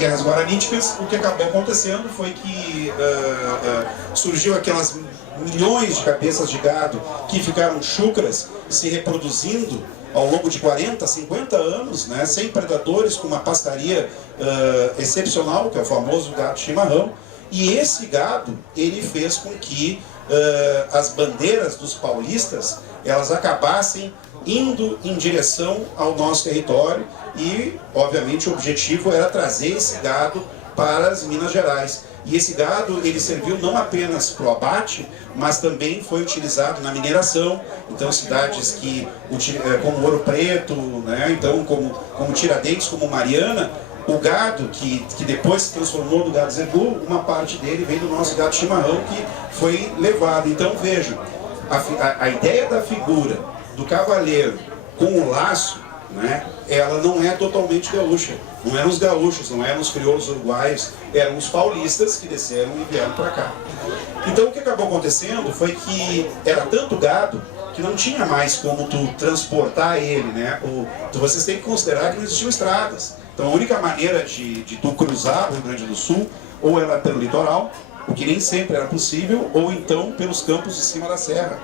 guerras guaraníticas, o que acabou acontecendo foi que surgiu aquelas milhões de cabeças de gado que ficaram chucras, se reproduzindo ao longo de 40, 50 anos, né, sem predadores, com uma pastaria excepcional, que é o famoso gado chimarrão. E esse gado, ele fez com que as bandeiras dos paulistas, elas acabassem indo em direção ao nosso território e, obviamente, o objetivo era trazer esse gado para as Minas Gerais. E esse gado, ele serviu não apenas para o abate, mas também foi utilizado na mineração. Então, cidades que, como Ouro Preto, né, então, como Tiradentes, como Mariana, o gado que depois se transformou no gado zebu, uma parte dele vem do nosso gado chimarrão que foi levado. Então, vejam, a ideia da figura do cavaleiro com o laço, né, ela não é totalmente gaúcha. Não eram os gaúchos, não eram os crioulos uruguaios, eram os paulistas que desceram e vieram para cá. Então o que acabou acontecendo foi que era tanto gado que não tinha mais como tu transportar ele, né? Vocês têm que considerar que não existiam estradas. Então a única maneira de tu cruzar o Rio Grande do Sul, ou era pelo litoral, o que nem sempre era possível, ou então pelos campos de cima da serra.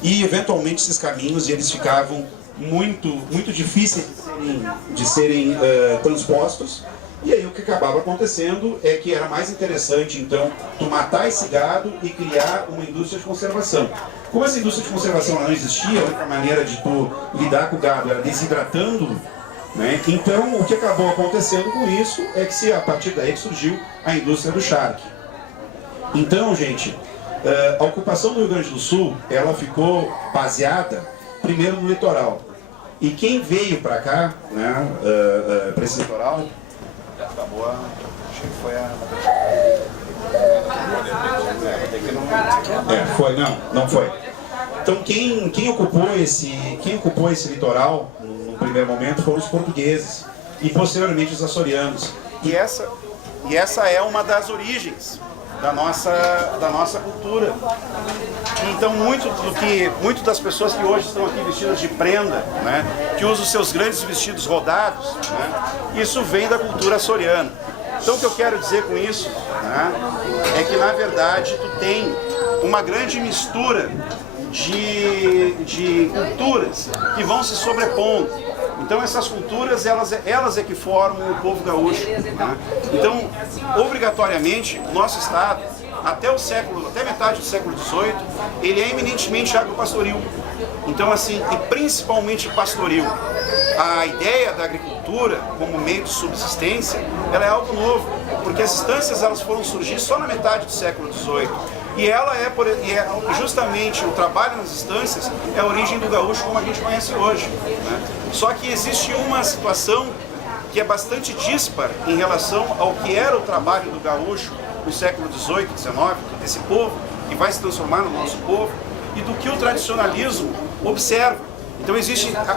E eventualmente esses caminhos eles ficavam muito difíceis de serem transpostos. E aí o que acabava acontecendo é que era mais interessante, então, tu matar esse gado e criar uma indústria de conservação. Como essa indústria de conservação não existia, a única maneira de tu lidar com o gado era desidratando, né? Então o que acabou acontecendo com isso é que a partir daí que surgiu a indústria do charque. Então, gente, a ocupação do Rio Grande do Sul, ela ficou baseada primeiro no litoral. E quem veio para cá, né, para esse litoral, acabou acho que foi a... não foi. Então quem ocupou esse litoral no primeiro momento foram os portugueses e posteriormente os açorianos. E essa é uma das origens da nossa cultura. Então muito das pessoas que hoje estão aqui vestidas de prenda, né, que usam os seus grandes vestidos rodados, né, isso vem da cultura açoriana. Então o que eu quero dizer com isso, né, é que na verdade tu tem uma grande mistura de culturas que vão se sobrepondo. Então essas culturas, elas é que formam o povo gaúcho, né? Então, obrigatoriamente, o nosso estado, até metade do século XVIII, ele é eminentemente agropastoril. Então, assim, e principalmente pastoril. A ideia da agricultura como meio de subsistência, ela é algo novo, porque as estâncias elas foram surgir só na metade do século XVIII. E ela justamente o trabalho nas estâncias é a origem do gaúcho como a gente conhece hoje, né? Só que existe uma situação que é bastante dispar em relação ao que era o trabalho do gaúcho no século XVIII, XIX, desse povo que vai se transformar no nosso povo, e do que o tradicionalismo observa. Então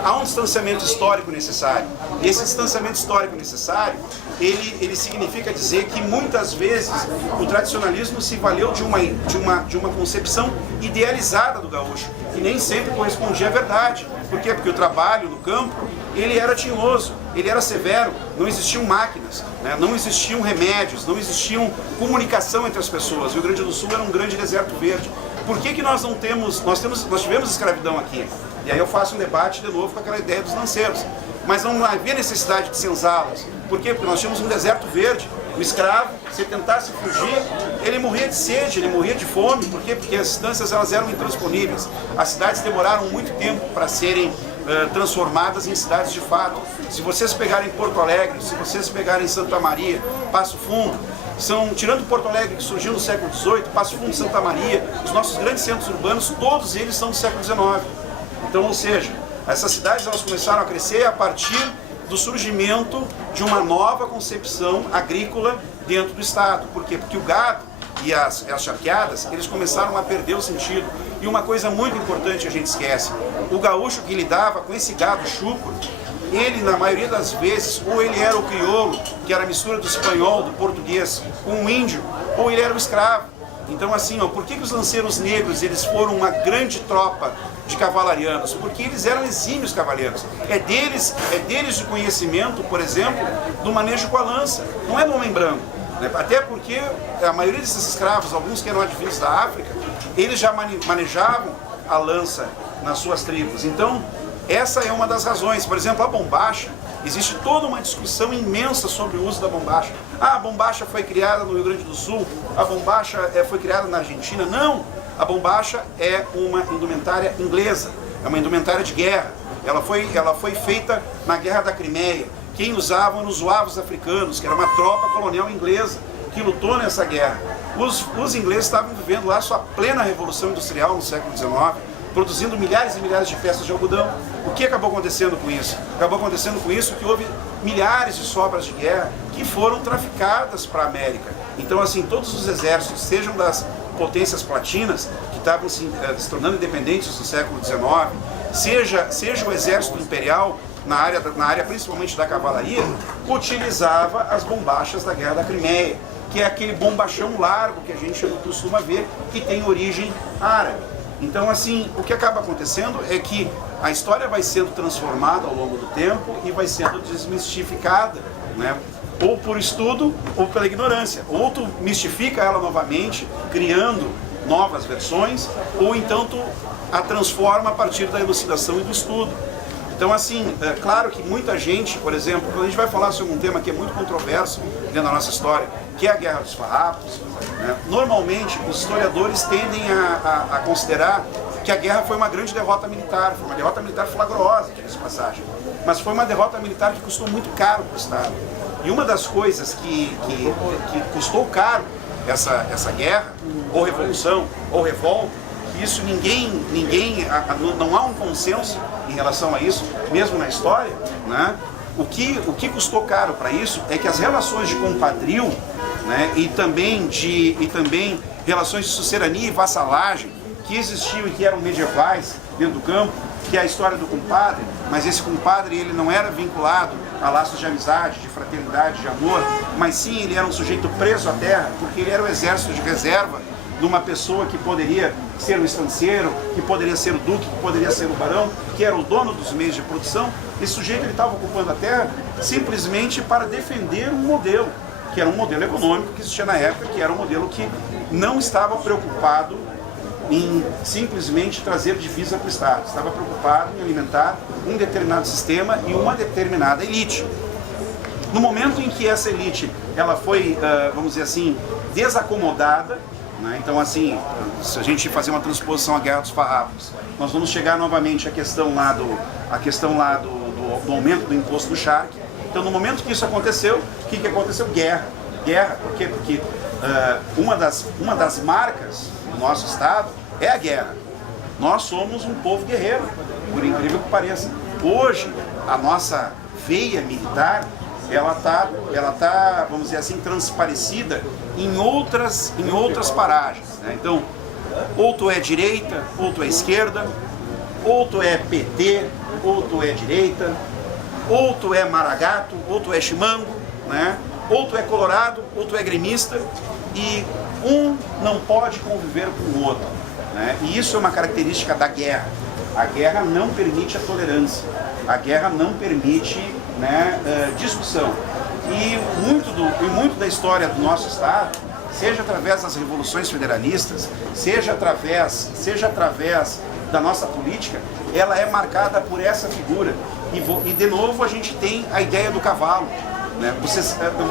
há um distanciamento histórico necessário. E esse distanciamento histórico necessário, ele significa dizer que muitas vezes o tradicionalismo se valeu de uma concepção idealizada do gaúcho, que nem sempre correspondia à verdade. Por quê? Porque o trabalho no campo, ele era tinhoso, ele era severo, não existiam máquinas, né? Não existiam remédios, não existiam comunicação entre as pessoas. O Rio Grande do Sul era um grande deserto verde. Por que nós não temos, nós tivemos escravidão aqui? E aí eu faço um debate de novo com aquela ideia dos lanceiros. Mas não havia necessidade de senzá-los. Por quê? Porque nós tínhamos um deserto verde. O escravo, se tentasse fugir, ele morria de sede, ele morria de fome. Por quê? Porque as distâncias elas eram intransponíveis. As cidades demoraram muito tempo para serem transformadas em cidades de fato. Se vocês pegarem Porto Alegre, se vocês pegarem Santa Maria, Passo Fundo, tirando Porto Alegre, que surgiu no século XVIII, Passo Fundo, Santa Maria, os nossos grandes centros urbanos, todos eles são do século XIX. Então, ou seja, essas cidades elas começaram a crescer a partir do surgimento de uma nova concepção agrícola dentro do estado. Por quê? Porque o gado e as charqueadas, eles começaram a perder o sentido. E uma coisa muito importante a gente esquece, o gaúcho que lidava com esse gado chucro, ele na maioria das vezes, ou ele era o crioulo, que era a mistura do espanhol, do português, com o índio, ou ele era o escravo. Então assim, por que os lanceiros negros eles foram uma grande tropa de cavalarianos, porque eles eram exímios cavaleiros. É deles o conhecimento, por exemplo, do manejo com a lança, não é do homem branco. Né? Até porque a maioria desses escravos, alguns que eram advindos da África, eles já manejavam a lança nas suas tribos. Então, essa é uma das razões. Por exemplo, a bombacha, existe toda uma discussão imensa sobre o uso da bombacha. Ah, a bombacha foi criada no Rio Grande do Sul, a bombacha foi criada na Argentina. Não! A bombacha é uma indumentária inglesa, é uma indumentária de guerra. Ela foi feita na Guerra da Crimeia. Quem usava eram os zuavos africanos, que era uma tropa colonial inglesa que lutou nessa guerra. Os ingleses estavam vivendo lá sua plena revolução industrial no século XIX, produzindo milhares e milhares de peças de algodão. O que acabou acontecendo com isso? Acabou acontecendo com isso que houve milhares de sobras de guerra que foram traficadas para a América. Então, assim, todos os exércitos, sejam das potências platinas, que estavam se tornando independentes no século XIX, seja o exército imperial, na área principalmente da cavalaria, utilizava as bombachas da Guerra da Crimeia, que é aquele bombachão largo que a gente costuma ver, que tem origem árabe. Então, assim, o que acaba acontecendo é que a história vai sendo transformada ao longo do tempo e vai sendo desmistificada, né? Ou por estudo ou pela ignorância. Ou tu mistifica ela novamente, criando novas versões, ou então tu a transforma a partir da elucidação e do estudo. Então, assim, é claro que muita gente, por exemplo, quando a gente vai falar sobre um tema que é muito controverso dentro da nossa história, que é a Guerra dos Farrapos, né, normalmente os historiadores tendem a considerar que a guerra foi uma grande derrota militar, foi uma derrota militar flagrosa, diga-se de passagem, mas foi uma derrota militar que custou muito caro para o Estado. E uma das coisas que custou caro essa guerra, ou revolução, ou revolta, que isso não há um consenso em relação a isso, mesmo na história, né? O que custou caro para isso é que as relações de compadrio, né, e também relações de sucerania e vassalagem que existiam e que eram medievais dentro do campo, que é a história do compadre, mas esse compadre ele não era vinculado a laços de amizade, de fraternidade, de amor, mas sim ele era um sujeito preso à terra, porque ele era o exército de reserva de uma pessoa que poderia ser o estanceiro, que poderia ser o duque, que poderia ser o barão, que era o dono dos meios de produção. Esse sujeito estava ocupando a terra simplesmente para defender um modelo, que era um modelo econômico que existia na época, que era um modelo que não estava preocupado em simplesmente trazer divisa para o Estado, estava preocupado em alimentar um determinado sistema e uma determinada elite. No momento em que essa elite ela foi, vamos dizer assim, desacomodada, né? Então, assim, se a gente fazer uma transposição à Guerra dos Farrapos, nós vamos chegar novamente à questão lá do aumento do imposto do charque. Então, no momento que isso aconteceu, o que aconteceu? Guerra. Por quê? Porque uma das marcas do nosso Estado é a guerra. Nós somos um povo guerreiro, por incrível que pareça. Hoje, a nossa veia militar, ela tá, vamos dizer assim, transparecida em outras paragens, né? Então, ou tu é direita, ou tu é esquerda, ou tu é PT, ou tu é direita, ou tu é maragato, ou tu é chimango, né? Ou tu é colorado, ou tu é gremista, e um não pode conviver com o outro, né? E isso é uma característica da guerra. A guerra não permite a tolerância, a guerra não permite, né, discussão. E muito da história do nosso Estado, seja através das revoluções federalistas, seja através da nossa política, ela é marcada por essa figura. E de novo a gente tem a ideia do cavalo, né?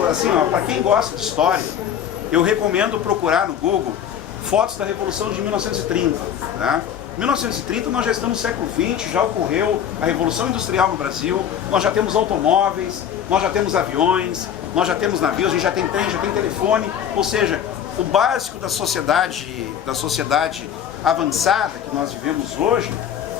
Assim, para quem gosta de história, eu recomendo procurar no Google fotos da Revolução de 1930. Né? Em 1930 nós já estamos no século XX, já ocorreu a Revolução Industrial no Brasil, nós já temos automóveis, nós já temos aviões, nós já temos navios, a gente já tem trem, já tem telefone, ou seja, o básico da sociedade avançada que nós vivemos hoje,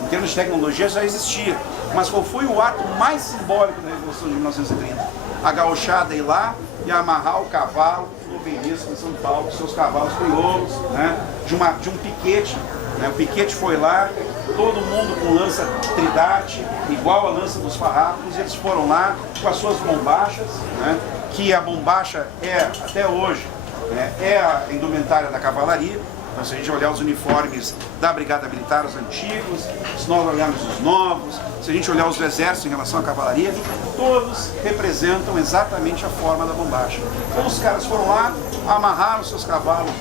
em termos de tecnologia, já existia. Mas qual foi o ato mais simbólico da Revolução de 1930? A gauchada ir lá e amarrar o cavalo no Obelisco, em São Paulo, com seus cavalos crioulos, né? de um piquete. Né? O piquete foi lá, todo mundo com lança tridate, igual a lança dos farrapos, e eles foram lá com as suas bombachas, né? Que a bombacha é, até hoje, né? É a indumentária da cavalaria, Então, se a gente olhar os uniformes da Brigada Militar, os antigos, se nós olharmos os novos, se a gente olhar os do Exército em relação à cavalaria, todos representam exatamente a forma da bombacha. Então, os caras foram lá, amarraram seus cavalos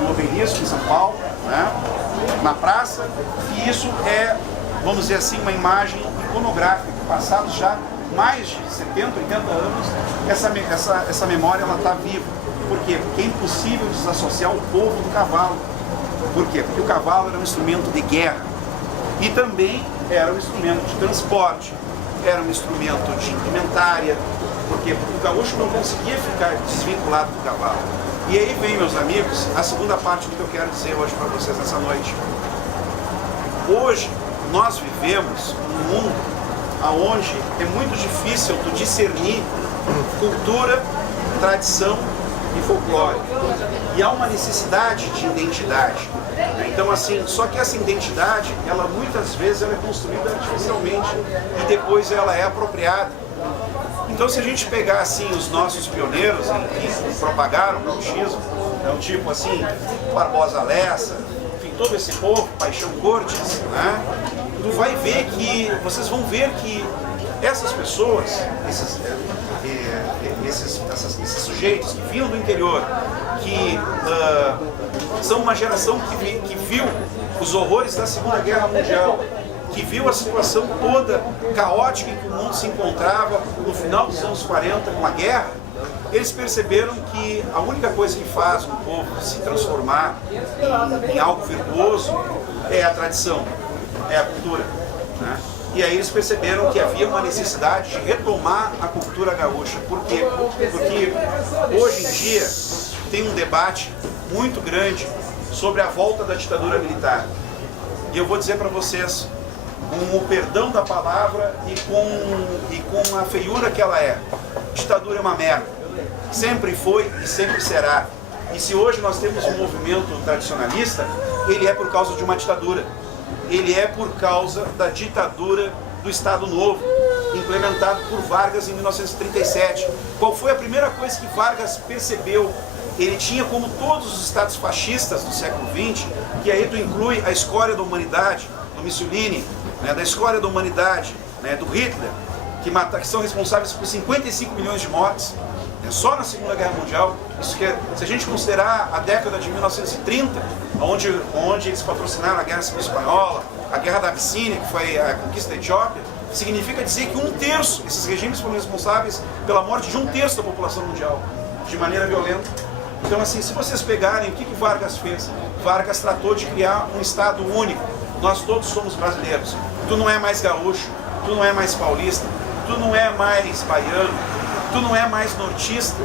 no Obelisco, em São Paulo, né, na praça, e isso é, vamos dizer assim, uma imagem iconográfica. Passados já mais de 70, 80 anos, essa memória está viva. Por quê? Porque é impossível desassociar o povo do cavalo. Por quê? Porque o cavalo era um instrumento de guerra e também era um instrumento de transporte, era um instrumento de indumentária. Por quê? Porque o gaúcho não conseguia ficar desvinculado do cavalo. E aí vem, meus amigos, a segunda parte do que eu quero dizer hoje para vocês nessa noite. Hoje, nós vivemos num mundo onde é muito difícil tu discernir cultura, tradição e folclore. E há uma necessidade de identidade. Então, assim, só que essa identidade, ela muitas vezes ela é construída artificialmente e depois ela é apropriada. Então, se a gente pegar, assim, os nossos pioneiros que propagaram o gauchismo, então, tipo assim, Barbosa Lessa, enfim, todo esse povo, Paixão Cortes, né? Vocês vão ver que essas pessoas, esses sujeitos que vinham do interior, que são uma geração que viu os horrores da Segunda Guerra Mundial, que viu a situação toda caótica em que o mundo se encontrava no final dos anos 40 com a guerra, eles perceberam que a única coisa que faz um povo se transformar em algo virtuoso é a tradição, é a cultura, né? E aí eles perceberam que havia uma necessidade de retomar a cultura gaúcha. Por quê? Porque hoje em dia tem um debate muito grande sobre a volta da ditadura militar. E eu vou dizer para vocês, com o perdão da palavra e com a feiura que ela é, ditadura é uma merda. Sempre foi e sempre será. E se hoje nós temos um movimento tradicionalista, ele é por causa de uma ditadura. Ele é por causa da ditadura do Estado Novo, implementado por Vargas em 1937. Qual foi a primeira coisa que Vargas percebeu? Ele tinha, como todos os estados fascistas do século XX, que aí tu inclui a escória da humanidade, do Mussolini, né, da escória da humanidade, né, do Hitler, que são responsáveis por 55 milhões de mortes, né, só na Segunda Guerra Mundial. Isso que é, se a gente considerar a década de 1930, onde eles patrocinaram a Guerra Civil Espanhola, a Guerra da Abissínia, que foi a conquista da Etiópia, significa dizer que 1/3, esses regimes foram responsáveis pela morte de 1/3 da população mundial, de maneira violenta. Então, assim, se vocês pegarem o que Vargas fez, Vargas tratou de criar um Estado único. Nós todos somos brasileiros. Tu não é mais gaúcho, tu não é mais paulista, tu não é mais baiano, tu não é mais nortista.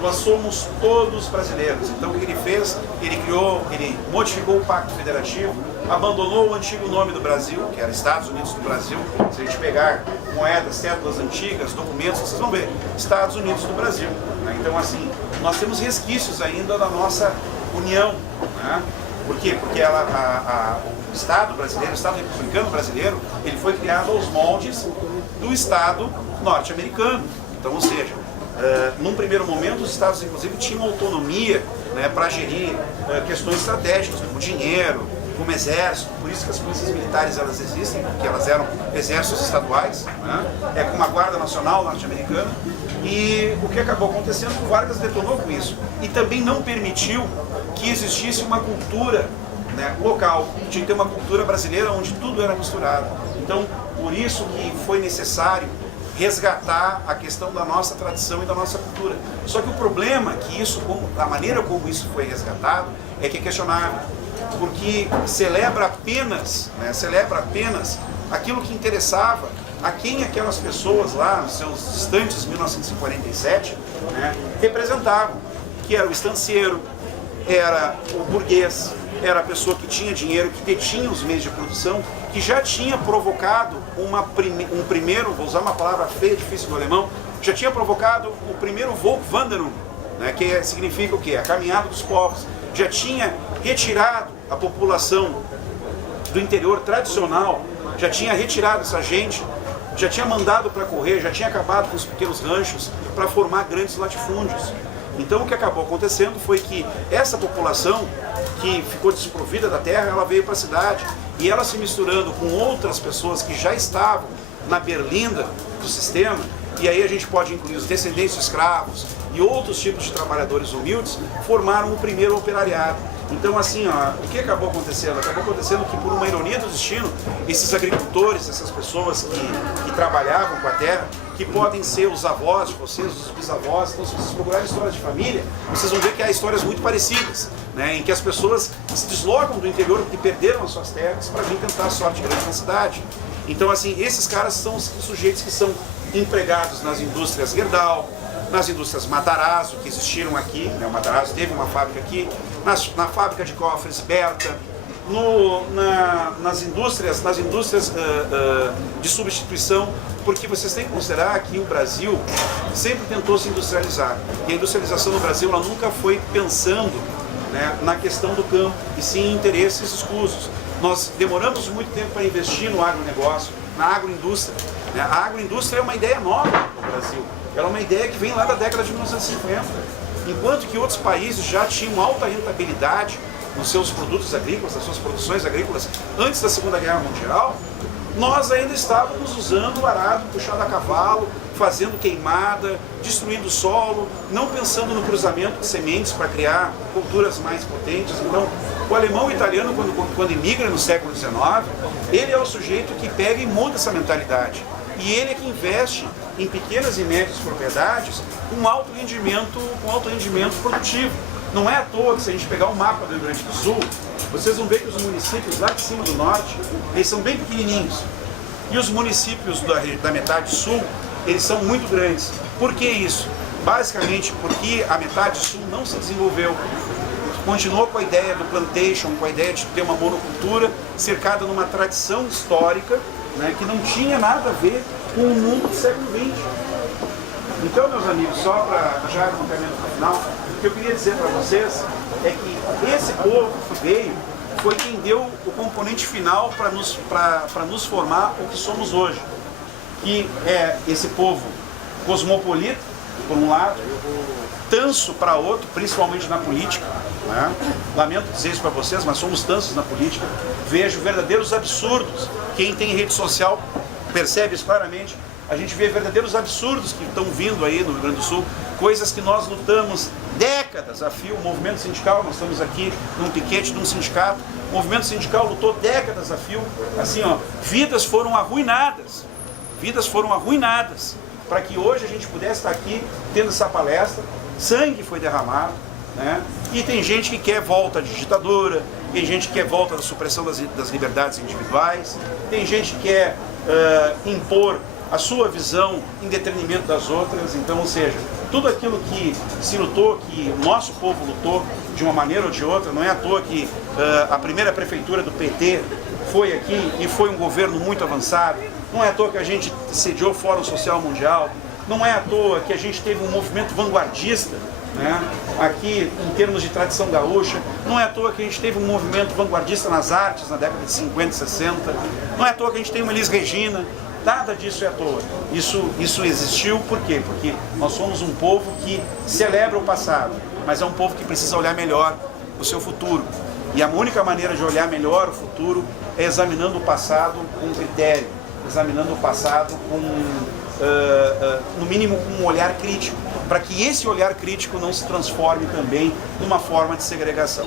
Nós somos todos brasileiros. Então, o que ele fez? Ele modificou o Pacto Federativo, abandonou o antigo nome do Brasil, que era Estados Unidos do Brasil. Se a gente pegar moedas, cédulas antigas, documentos, vocês vão ver, Estados Unidos do Brasil. Né? Então, assim, nós temos resquícios ainda da nossa união. Né? Por quê? Porque o Estado brasileiro, o Estado republicano brasileiro, ele foi criado aos moldes do Estado norte-americano. Então, ou seja, num primeiro momento, os estados, inclusive, tinham autonomia, né, para gerir questões estratégicas, como dinheiro, como exército. Por isso que as polícias militares elas existem, porque elas eram exércitos estaduais, né, como a Guarda Nacional norte-americana. E o que acabou acontecendo, o Vargas detonou com isso. E também não permitiu que existisse uma cultura, né, local. Tinha que ter uma cultura brasileira onde tudo era misturado. Então, por isso que foi necessário resgatar a questão da nossa tradição e da nossa cultura. Só que o problema é que a maneira como isso foi resgatado é que é questionável, porque celebra apenas aquilo que interessava a quem aquelas pessoas lá, nos seus distantes 1947, né, representavam, que era o estancieiro, era o burguês, era a pessoa que tinha dinheiro, que detinha os meios de produção, que já tinha provocado um primeiro, vou usar uma palavra feia, difícil do alemão, já tinha provocado o primeiro Volkswanderung, né, que significa o quê? A caminhada dos povos. Já tinha retirado a população do interior tradicional, já tinha retirado essa gente, já tinha mandado para correr, já tinha acabado com os pequenos ranchos para formar grandes latifúndios. Então o que acabou acontecendo foi que essa população que ficou desprovida da terra, ela veio para a cidade e ela se misturando com outras pessoas que já estavam na berlinda do sistema, e aí a gente pode incluir os descendentes de escravos e outros tipos de trabalhadores humildes, formaram o primeiro operariado. Então assim, ó, o que acabou acontecendo? Acabou acontecendo que, por uma ironia do destino, esses agricultores, essas pessoas que trabalhavam com a terra, que podem ser os avós de vocês, os bisavós, então se vocês procurarem histórias de família, vocês vão ver que há histórias muito parecidas, né, em que as pessoas se deslocam do interior porque perderam as suas terras para vir tentar a sorte grande na cidade. Então assim, esses caras são os sujeitos que são empregados nas indústrias Gerdau, nas indústrias Matarazzo, que existiram aqui, né, o Matarazzo teve uma fábrica aqui, na fábrica de cofres Berta, nas indústrias de substituição, porque vocês têm que considerar que o Brasil sempre tentou se industrializar, e a industrialização no Brasil ela nunca foi pensando, né, na questão do campo, e sim em interesses exclusos. Nós demoramos muito tempo para investir no agronegócio, na agroindústria. Né? A agroindústria é uma ideia nova no Brasil, ela é uma ideia que vem lá da década de 1950, enquanto que outros países já tinham alta rentabilidade nos seus produtos agrícolas, nas suas produções agrícolas, antes da Segunda Guerra Mundial. Nós ainda estávamos usando o arado puxado a cavalo, fazendo queimada, destruindo o solo, não pensando no cruzamento de sementes para criar culturas mais potentes. Então, o alemão e o italiano, quando imigra no século XIX, ele é o sujeito que pega e muda essa mentalidade. E ele é que investe em pequenas e médias propriedades com alto rendimento produtivo. Não é à toa que, se a gente pegar o mapa do Rio Grande do Sul, vocês vão ver que os municípios lá de cima do norte, eles são bem pequenininhos. E os municípios da metade sul, eles são muito grandes. Por que isso? Basicamente porque a metade sul não se desenvolveu. Continuou com a ideia do plantation, com a ideia de ter uma monocultura cercada numa tradição histórica, né, que não tinha nada a ver com o mundo do século XX. Então, meus amigos, só para já no caminho para o final, o que eu queria dizer para vocês é que esse povo que veio foi quem deu o componente final para nos formar o que somos hoje. Que é esse povo cosmopolita, por um lado, tanso para outro, principalmente na política. Né? Lamento dizer isso para vocês, mas somos tansos na política. Vejo verdadeiros absurdos. Quem tem rede social percebe isso claramente. A gente vê verdadeiros absurdos que estão vindo aí no Rio Grande do Sul, coisas que nós lutamos décadas a fio. O movimento sindical, nós estamos aqui num piquete de um sindicato, o movimento sindical lutou décadas a fio, assim, ó, vidas foram arruinadas para que hoje a gente pudesse estar aqui tendo essa palestra. Sangue foi derramado, né? E tem gente que quer volta de ditadura, tem gente que quer volta da supressão das liberdades individuais, tem gente que quer impor a sua visão em detrimento das outras. Então, ou seja, tudo aquilo que se lutou, que o nosso povo lutou de uma maneira ou de outra, não é à toa que a primeira prefeitura do PT foi aqui e foi um governo muito avançado, não é à toa que a gente sediou o Fórum Social Mundial, não é à toa que a gente teve um movimento vanguardista, né, aqui em termos de tradição gaúcha, não é à toa que a gente teve um movimento vanguardista nas artes na década de 50 e 60, não é à toa que a gente tem uma Elis Regina. Nada disso é à toa. Isso existiu por quê? Porque nós somos um povo que celebra o passado, mas é um povo que precisa olhar melhor o seu futuro. E a única maneira de olhar melhor o futuro é examinando o passado com critério, examinando o passado com, no mínimo, com um olhar crítico, para que esse olhar crítico não se transforme também numa forma de segregação.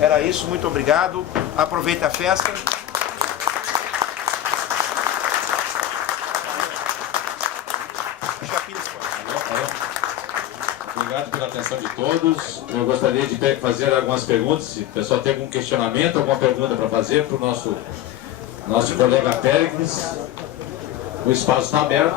Era isso, muito obrigado. Aproveita a festa. Obrigado pela atenção de todos. Eu gostaria de fazer algumas perguntas. Se o pessoal tem algum questionamento, alguma pergunta para fazer para o nosso colega Péricles, o espaço está aberto.